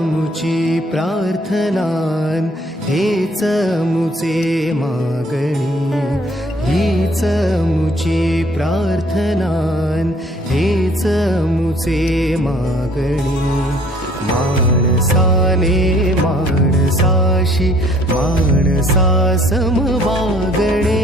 मुची प्रार्थनान हेच मुचे मागणी, हीच मुची प्रार्थनान हेच मुचे मागणी. माणसाने माणसाशी माणसा सम वागणे,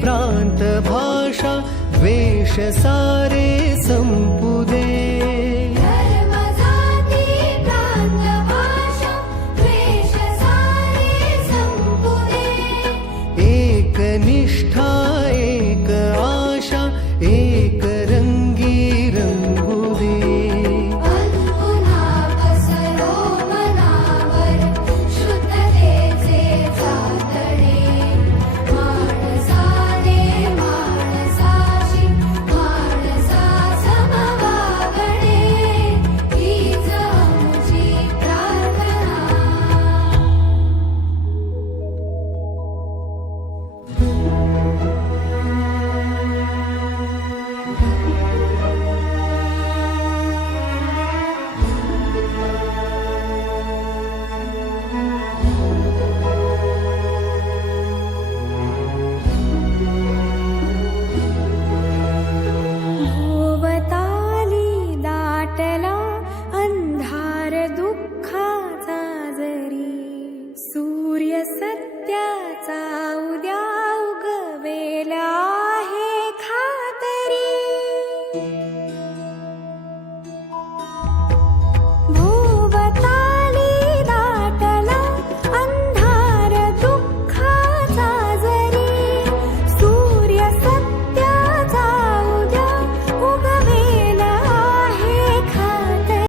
प्रांत भाषा द्वेष सारे संपू दे. धर्म जाती प्रांत भाषा द्वेष सारे संपू दे. एक निष्ठा एक आशा एक रंगी रंगू दे. पुन्हा पसरो मनावर शुद्धतेचे चातडे. दुःखाचा जरी सूर्य सत्याचा